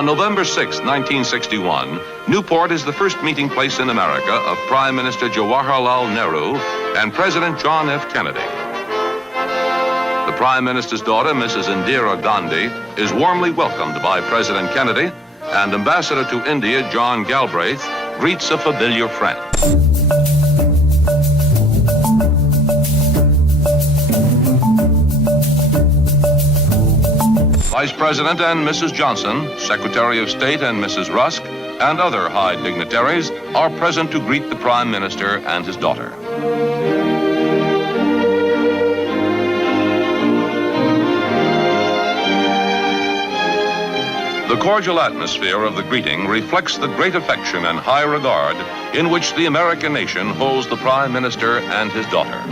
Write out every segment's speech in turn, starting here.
On November 6, 1961, Newport is the first meeting place in America of Prime Minister Jawaharlal Nehru and President John F. Kennedy. The Prime Minister's daughter, Mrs. Indira Gandhi, is warmly welcomed by President Kennedy, and Ambassador to India, John Galbraith, greets a familiar friend. Vice President and Mrs. Johnson, Secretary of State and Mrs. Rusk, and other high dignitaries are present to greet the Prime Minister and his daughter. The cordial atmosphere of the greeting reflects the great affection and high regard in which the American nation holds the Prime Minister and his daughter.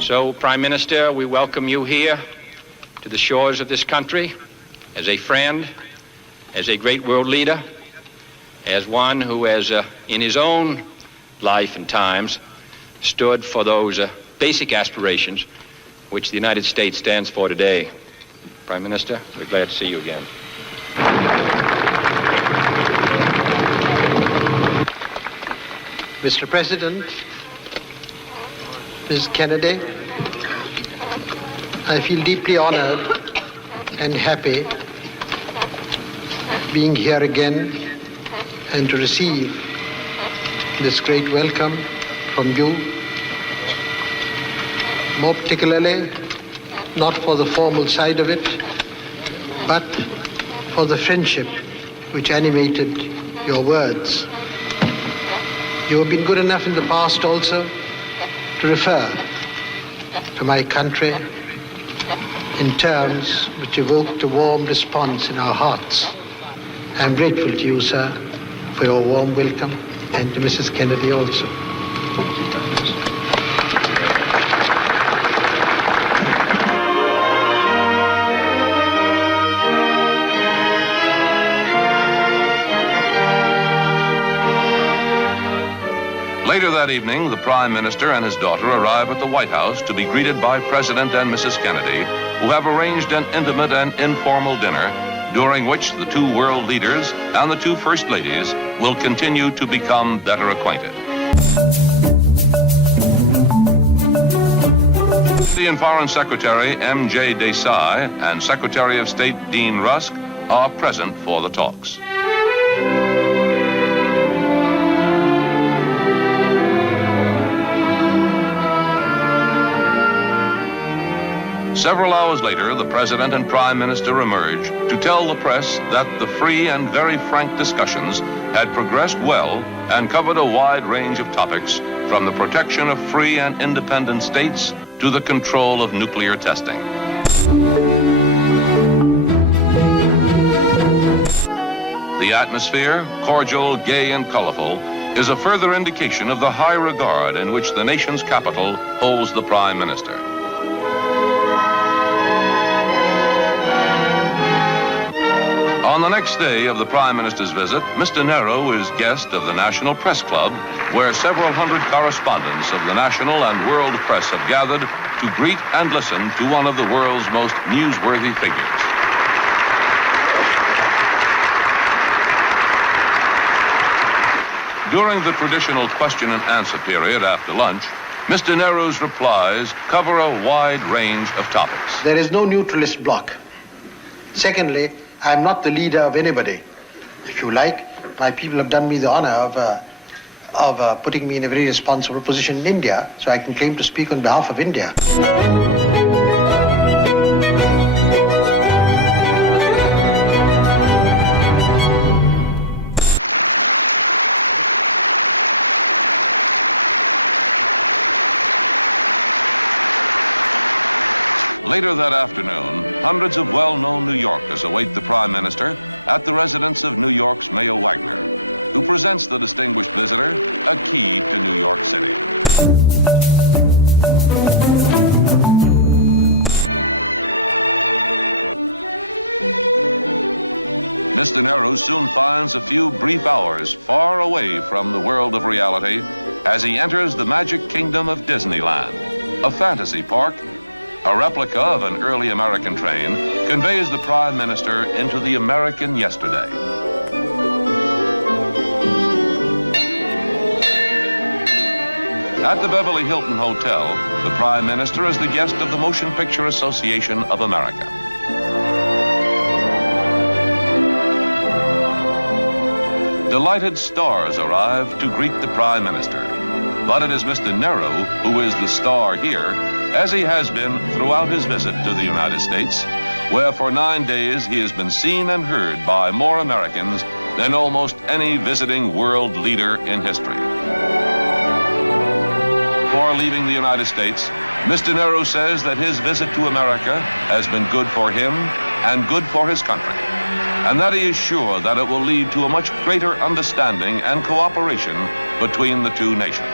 So, Prime Minister, we welcome you here to the shores of this country as a friend, as a great world leader, as one who has, in his own life and times, stood for those basic aspirations which the United States stands for today. Prime Minister, we're glad to see you again. Mr. President, Ms. Kennedy, I feel deeply honored and happy being here again and to receive this great welcome from you, more particularly not for the formal side of it, but for the friendship which animated your words. You have been good enough in the past also to refer to my country in terms which evoked a warm response in our hearts. I am grateful to you, sir, for your warm welcome, and to Mrs. Kennedy also. Later that evening, the Prime Minister and his daughter arrive at the White House to be greeted by President and Mrs. Kennedy, who have arranged an intimate and informal dinner during which the two world leaders and the two First Ladies will continue to become better acquainted. Indian Foreign Secretary M.J. Desai and Secretary of State Dean Rusk are present for the talks. Several hours later, the President and Prime Minister emerge to tell the press that the free and very frank discussions had progressed well and covered a wide range of topics, from the protection of free and independent states to the control of nuclear testing. The atmosphere, cordial, gay, and colorful, is a further indication of the high regard in which the nation's capital holds the Prime Minister. On the next day of the Prime Minister's visit, Mr. Nehru is guest of the National Press Club, where several hundred correspondents of the national and world press have gathered to greet and listen to one of the world's most newsworthy figures. During the traditional question and answer period after lunch, Mr. Nehru's replies cover a wide range of topics. There is no neutralist bloc. Secondly, I am not the leader of anybody. If you like, my people have done me the honor of putting me in a very responsible position in India, so I can claim to speak on behalf of India. Later that afternoon, hundreds of well-known New Yorkers await the Prime Minister at the residence of New York's Mayor Wagner, who presents the distinguished visitor a key to New York City. Mr. Nehru soon finds a few brief hours far away from the world of reality as he enters the magic kingdom of Disneyland, a fantasy park. A replica of an early American train conveys the Prime Minister into the American yesterday. At the Beverly Hilton Hotel, the Prime Minister is the guest of the Motion Picture Association of America. Delighted stars arrive to greet the Prime Minister. But it is Mr. Nehru who is the star here, as he has been throughout his visit to the United States, where for 9 days he has been seen and heard by more Americans than almost any visiting world leader in history. Before leaving the United States, Mr. Nehru says that his visit to America has been good for him and good for his country, and that he is sure that it will lead to a much greater understanding and cooperation between the two nations.